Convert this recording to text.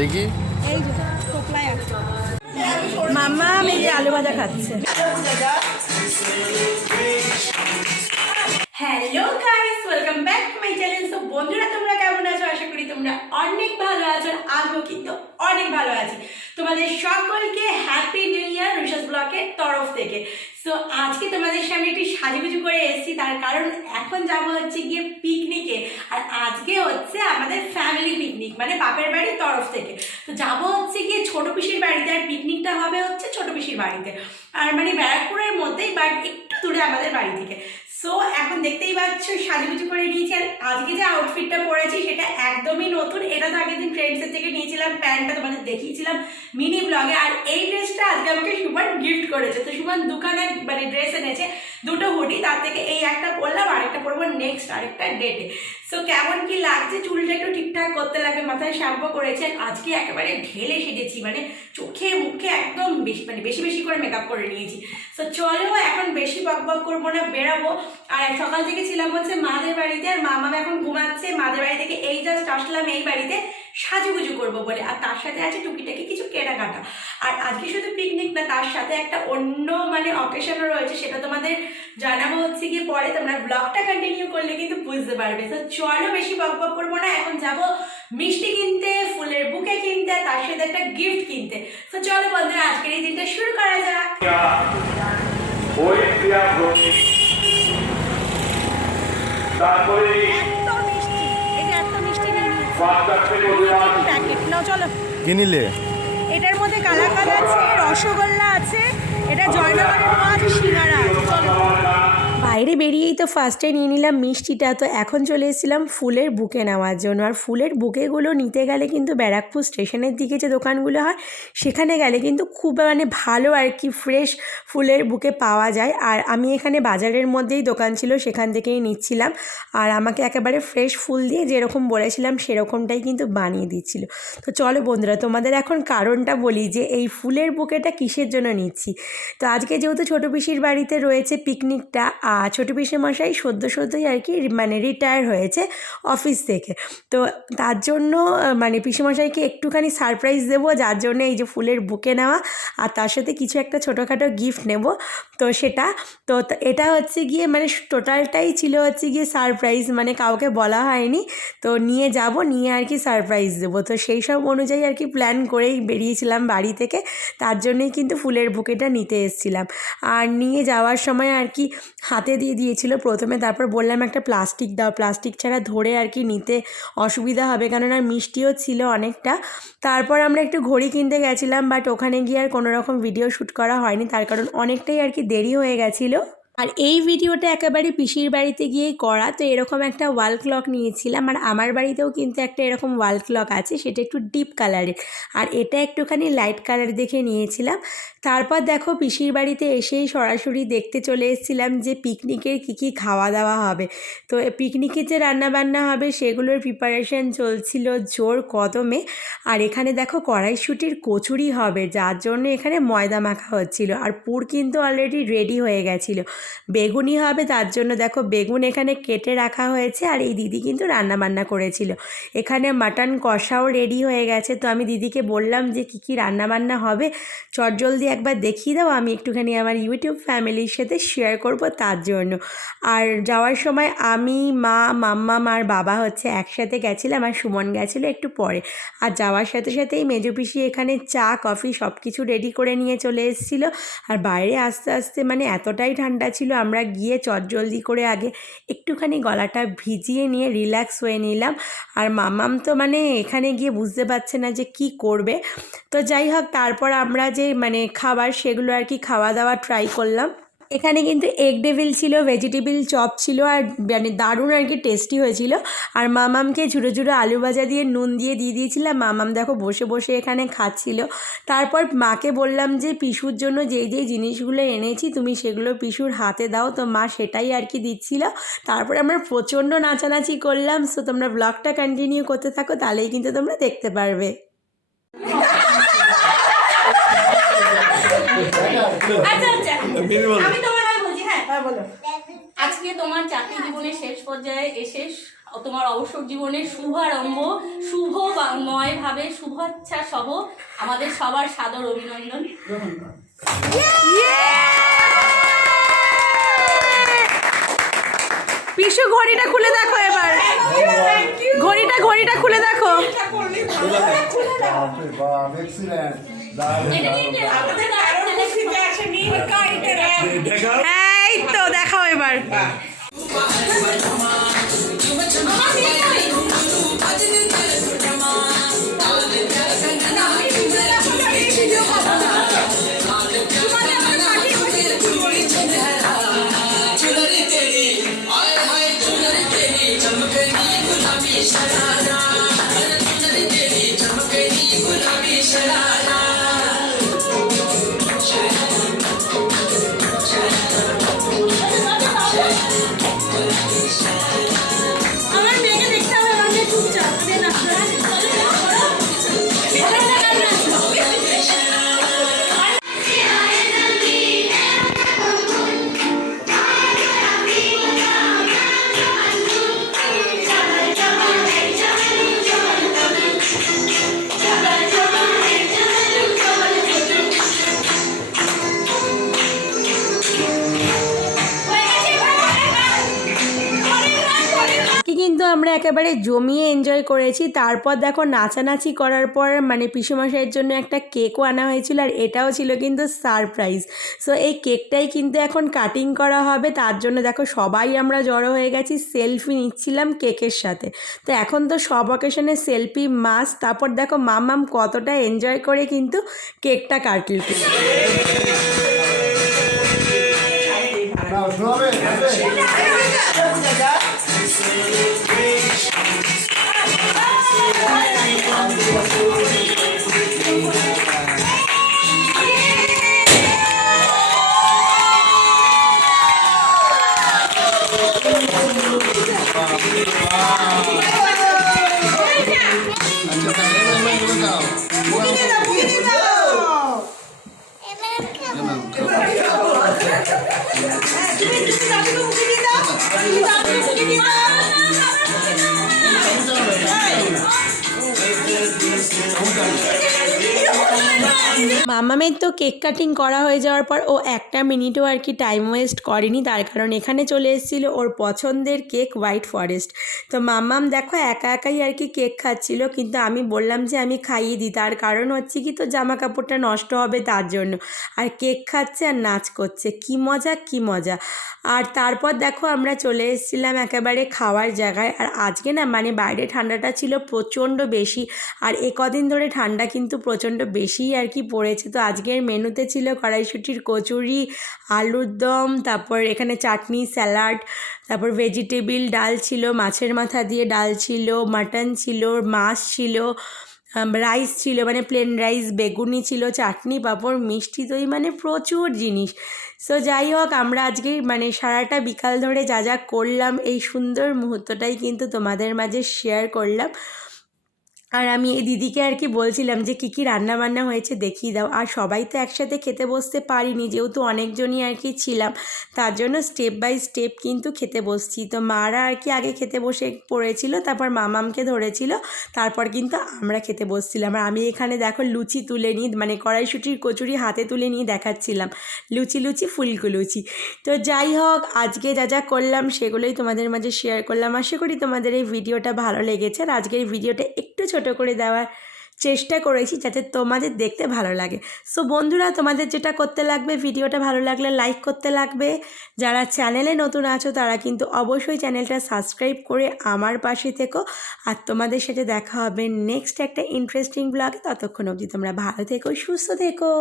দেখি এই যে টোপলায় আছে মামা মেয়ে আলু ভাজা খাচ্ছে। Hello guys, welcome back to my channel. So বন্ধুরা, তোমরা কেমন আছো? আশা করি তোমরা অনেক ভালো আছো। আমিও কিন্তু অনেক ভালো আছি। তোমাদের সকলকে হ্যাপি নিউ ইয়ার রিসার্চ ব্লকের তরফ থেকে। সো আজকে তোমাদের সামনে একটু সাজুগুজু করে এসেছি, তার কারণ এখন যাবো হচ্ছে গিয়ে পিকনিকে। আর আজকে হচ্ছে আমাদের ফ্যামিলি পিকনিক, মানে বাপের বাড়ির তরফ থেকে। তো যাবো হচ্ছে গিয়ে ছোট পিসির বাড়িতে, আর পিকনিকটা হবে হচ্ছে ছোট পিসির বাড়িতে, আর মানে ব্যারাকপুরের মধ্যেই, বাট একটু দূরে আমাদের বাড়ি থেকে। সো এখন দেখতেই পাচ্ছ সাজুগুজু করে নিয়েছি। আর আজকে যে আউটফিটটা পরেছি সেটা একদমই নতুন। এটা তো আগের দিন ট্রেন্ডসের থেকে নিয়েছিলাম, প্যান্টটা তোমাদের দেখিয়েছিলাম মিনি ব্লগে। আর এই ড্রেসটা আজকে আমাকে সুমন গিফট করেছে। তো সুমন দোকানে মানে ড্রেস এনেছে, দুটো হুডি, তার থেকে এই একটা পরলাম, আরেকটা পরবো নেক্সট আরেকটা ডেটে। সো কেমন কি লাগছে, চুলটা একটু ঠিকঠাক করতে লাগে, মাথায় শ্যাম্পু করেছে। আজকে একেবারে ঢেলে সেজেছি, মানে চোখে মুখে একদম বেশি বেশি করে মেকআপ করে নিয়েছি। সো চলো এখন বেশি বকবক করবো না, বেরাবো। আর সকাল থেকে ছিলাম হচ্ছে মাদের বাড়িতে, আর মামা এখন ঘুমাচ্ছে। মাদের বাড়ি থেকে এই জাস্ট আসলাম এই বাড়িতে সাজুগুজু করবো বলে। আর তার সাথে আছে টুকিটাকি কিছু কেনাকাটা। আর আজকে শুধু পিকনিক না, তার সাথে একটা অন্য মানে অকেশনও রয়েছে, সেটা তোমাদের জানাবো হচ্ছে গিয়ে পরে। তোমরা ব্লগটা কন্টিনিউ করলে কিন্তু বুঝতে পারবে। তো চলো বেশি বকবক করবো না, এখন যাবো মিষ্টি কিনতে, ফুলের বুকে কিনতে, তার সাথে একটা গিফট কিনতে। তো চলো বন্ধুরা, আজকের এই দিনটা শুরু করা যাক। চলো কিনিলে এটার মধ্যে কালাকাঁদ আছে, রসগোল্লা আছে, এটা জয়নগরের মাছ, সিঙ্গারা। বাইরে বেরিয়েই তো ফার্স্টে নিয়ে নিলাম মিষ্টিটা। তো এখন চলে এসেছিলাম ফুলের বুকে নেওয়ার জন্য। আর ফুলের বুকেগুলো নিতে গেলে কিন্তু ব্যারাকপুর স্টেশনের দিকে যে দোকানগুলো হয় সেখানে গেলে কিন্তু খুব মানে ভালো আর কি ফ্রেশ ফুলের বুকে পাওয়া যায়। আর আমি এখানে বাজারের মধ্যেই দোকান ছিল, সেখান থেকেই নিচ্ছিলাম। আর আমাকে একেবারে ফ্রেশ ফুল দিয়ে যেরকম বলেছিলাম সেরকমটাই কিন্তু বানিয়ে দিচ্ছিল। তো চলো বন্ধুরা, তোমাদের এখন কারণটা বলি যে এই ফুলের বুকেটা কিসের জন্য নিচ্ছি। তো আজকে যেহেতু ছোটো পিসির বাড়িতে রয়েছে পিকনিকটা, আর ছোটো পিসি মশাই সদ্যই আর কি মানে রিটায়ার হয়েছে অফিস থেকে। তো তার জন্য মানে পিসিমশাইকে একটুখানি সারপ্রাইজ দেবো, যার জন্য এই যে ফুলের বুকে নেওয়া, আর তার সাথে কিছু একটা ছোটোখাটো গিফট নেব। তো সেটা তো এটা হচ্ছে গিয়ে মানে টোটালটাই ছিল হচ্ছে গিয়ে সারপ্রাইজ, মানে কাউকে বলা হয়নি। তো নিয়ে যাব, নিয়ে আর কি সারপ্রাইজ দেবো। তো সেই সব অনুযায়ী আর কি প্ল্যান করেই বেরিয়েছিলাম বাড়ি থেকে। তার জন্যই কিন্তু ফুলের বুকেটা নিতে এসেছিলাম। আর নিয়ে যাওয়ার সময় আর কি হাতে দিয়ে দিয়েছিল প্রথমে, তারপর বললাম একটা প্লাস্টিক দাও, প্লাস্টিক ছাড়া ধরে আর কি নিতে অসুবিধা হবে, কেননা মিষ্টিও ছিল অনেকটা। তারপর আমরা একটু ঘড়ি কিনতে গেছিলাম, বাট ওখানে গিয়ে আর কোনো রকম ভিডিও শ্যুট করা হয়নি, তার কারণ অনেকটাই আর কি দেরি হয়ে গেছিলো। আর এই ভিডিওটা একেবারে পিসির বাড়িতে গিয়েই করা। তো এরকম একটা ওয়াল ক্লক নিয়েছিলাম, আর আমার বাড়িতেও কিন্তু একটা এরকম ওয়াল ক্লক আছে, সেটা একটু ডিপ কালারের, আর এটা একটুখানি লাইট কালার দেখে নিয়েছিলাম। তারপর দেখো পিসির বাড়িতে এসেই সরাসরি দেখতে চলে এসেছিলাম যে পিকনিকের কী খাওয়া দাওয়া হবে। তো পিকনিকে যে রান্নাবান্না হবে সেগুলোর প্রিপারেশন চলছিল জোর কদমে। আর এখানে দেখো কড়াইশুঁটির কচুরি হবে, যার জন্য এখানে ময়দা মাখা হচ্ছিল। আর পুর কিন্তু অলরেডি রেডি হয়ে গেছিলো। বেগুনি হবে, তার জন্য দেখো বেগুন এখানে কেটে রাখা হয়েছে। আর এই দিদি কিন্তু রান্নাবান্না করেছিল। এখানে মাটন কষাও রেডি হয়ে গেছে। তো আমি দিদিকে বললাম যে কী রান্নাবান্না হবে চটজলদি একবার দেখিয়ে দাও, আমি একটুখানি আমার ইউটিউব ফ্যামিলির সাথে শেয়ার করব তার জন্য। আর যাওয়ার সময় আমি, মা, মাম্মা, আর বাবা হচ্ছে একসাথে গেছিলাম, আর সুমন গেছিলো একটু পরে। আর যাওয়ার সাথে সাথেই মেজো পিসি এখানে চা কফি সব কিছু রেডি করে নিয়ে চলে এসেছিলো। আর বাইরে আস্তে আস্তে মানে এতটাই ঠান্ডা ছিল, আমরা গিয়ে চটজলদি করে আগে একটুখানি গলাটা ভিজিয়ে নিয়ে রিল্যাক্স হয়ে নিলাম। আর মাম্মাম তো মানে এখানে গিয়ে বুঝতে পারছে না যে কি করবে। তো যাই হোক, তারপর আমরা যে মানে খাবার সেগুলো আর কি খাওয়া দাওয়া ট্রাই করলাম। এখানে কিন্তু এগ ডেভিল ছিল, ভেজিটেবিল চপ ছিল, আর মানে দারুণ আর কি টেস্টি হয়েছিল। আর মামামকে ঝুড়ো ঝুড়ো আলু ভাজা দিয়ে নুন দিয়ে দিয়েছিলাম। মামাম দেখো বসে বসে এখানে খাচ্ছিল। তারপর মাকে বললাম যে পিসুর জন্য যেই জিনিসগুলো এনেছি তুমি সেগুলো পিসুর হাতে দাও। তো মা সেটাই আর কি দিচ্ছিল। তারপরে আমরা প্রচণ্ড নাচানাচি করলাম। সো তোমরা ব্লগটা কন্টিনিউ করতে থাকো, তাহলেই কিন্তু তোমরা দেখতে পারবে। আমি তোমার বলছি, হ্যাঁ বলো। আজকে তোমার চাকরি জীবনের শেষ পর্যায়ে এসে তোমার অবসর জীবনের শুভারম্ভ, শুভময়ভাবে শুভেচ্ছা সহ আমাদের সবার সাদর অভিনন্দন গ্রহণ করো। পিসু ঘড়িটা খুলে দেখো এবার, ঘড়িটা খুলে দেখো। এই তো দেখাও এবার। কিন্তু আমরা একেবারে জমিয়ে এনজয় করেছি। তারপর দেখো নাচানাচি করার পর মানে পিসেমশাইয়ের জন্য একটা কেকও আনা হয়েছিল, আর এটাও ছিল কিন্তু সারপ্রাইজ। সো এই কেকটাই কিন্তু এখন কাটিং করা হবে, তার জন্য দেখো সবাই আমরা জড়ো হয়ে গেছি, সেলফি নিচ্ছিলাম কেকের সাথে। তো এখন তো সব অকেশনে সেলফি মাস্ট। তারপর দেখো মামাম কতটা এনজয় করে কিন্তু কেকটা কাটল। মামামের তো কেক কাটিং করা হয়ে যাওয়ার পর ও একটা মিনিটও আর কি টাইম ওয়েস্ট করেনি, তার কারণ এখানে চলে এসেছিলো ওর পছন্দের কেক হোয়াইট ফরেস্ট। তো মামাম দেখো একা একাই আর কি কেক খাচ্ছিল, কিন্তু আমি বললাম যে আমি খাইয়ে দিই, তার কারণ হচ্ছে কি তো জামা কাপড়টা নষ্ট হবে তার জন্য। আর কেক খাচ্ছে আর নাচ করছে, কি মজা কি মজা। আর তারপর দেখো আমরা চলে এসেছিলাম একেবারে খাওয়ার জায়গায়। আর আজকে না মানে বাইরে ঠান্ডাটা ছিল প্রচণ্ড বেশি, আর কদিন ধরে ঠান্ডা কিন্তু প্রচণ্ড বেশিই আর কি পড়েছে। তো আজকের মেনুতে ছিল কড়াইশুঁটির কচুরি, আলুর দম, তারপর এখানে চাটনি, স্যালাড, তারপর ভেজিটেবিল ডাল ছিল, মাছের মাথা দিয়ে ডাল ছিল, মাটন ছিল, মাছ ছিল, রাইস ছিল মানে প্লেন রাইস, বেগুনি ছিল, চাটনি, পাঁপড়, মিষ্টি দই, মানে প্রচুর জিনিস। সো যাই হোক, আমরা আজকে মানে সারাটা বিকাল ধরে যা যা করলাম এই সুন্দর মুহূর্তটাই কিন্তু তোমাদের মাঝে শেয়ার করলাম। আর আমি এই দিদিকে আর কি বলছিলাম যে কী কী রান্নাবান্না হয়েছে দেখিয়ে দাও। আর সবাই তো একসাথে খেতে বসতে পারিনি, যেহেতু অনেকজনই আর কি ছিলাম, তার জন্য স্টেপ বাই স্টেপ কিন্তু খেতে বসছি। তো মারা আর কি আগে খেতে বসে পড়েছিল, তারপর মামামকে ধরেছিল, তারপর কিন্তু আমরা খেতে বসছিলাম। আর আমি এখানে দেখো লুচি তুলে নিই, মানে কড়াইশুঁটির কচুরি হাতে তুলে নিয়ে দেখাচ্ছিলাম, লুচি লুচি ফুলকো লুচি। তো যাই হোক, আজকে যা যা করলাম সেগুলোই তোমাদের মাঝে শেয়ার করলাম। আশা করি তোমাদের এই ভিডিওটা ভালো লেগেছে। আর আজকের এই ভিডিওটা একটু ছোট করে দেওয়ার চেষ্টা করেছি যাতে তোমাদের দেখতে ভালো লাগে। সো বন্ধুরা, তোমাদের যেটা করতে লাগবে, ভিডিওটা ভালো লাগলে লাইক করতে লাগবে। যারা চ্যানেলে নতুন আছো তারা কিন্তু অবশ্যই চ্যানেলটা সাবস্ক্রাইব করে আমার পাশে থেকো। আর তোমাদের সাথে দেখা হবে নেক্সট একটা ইন্টারেস্টিং ব্লগে। ততক্ষণ অবধি তোমরা ভালো থেকো, সুস্থ থেকো।